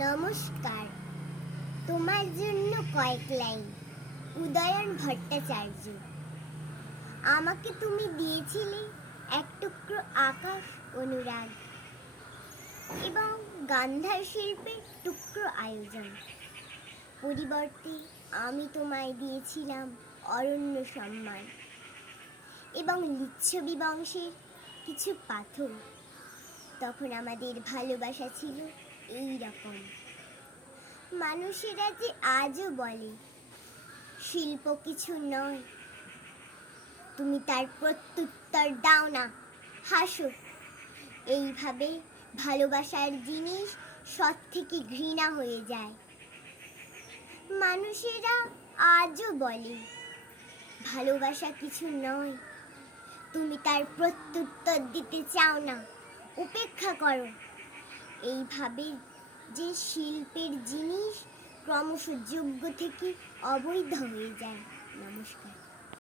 নমস্কার। তোমার জন্য কয়েক লাইন। উদয়ন ভট্টাচার্য। আমাকে তুমি দিয়েছিলে এক টুকরো আকাশ অনুরাগ এবং গান্ধার শিল্পের টুকরো আয়োজন। পরিবর্তে আমি তোমায় দিয়েছিলাম অরণ্য সম্মান এবং লিচ্ছবি বংশের কিছু পাথর। তখন আমাদের ভালোবাসা ছিল এই রকম। মানুষেরা যে আজও বলে শিল্প কিছু নয়, তুমি তার প্রত্যুত্তর দাও না, হাসো। এইভাবে ভালোবাসার জিনিস সৎ থেকে ঘৃণা হয়ে যায়। মানুষেরা আজও বলে ভালোবাসা কিছু নয়, তুমি তার প্রত্যুত্তর দিতে চাও না, উপেক্ষা করো। এইভাবে যে শিল্পের জিনিস ক্রমশ যোগ্য থেকে অবৈধ হয়ে যায়। নমস্কার।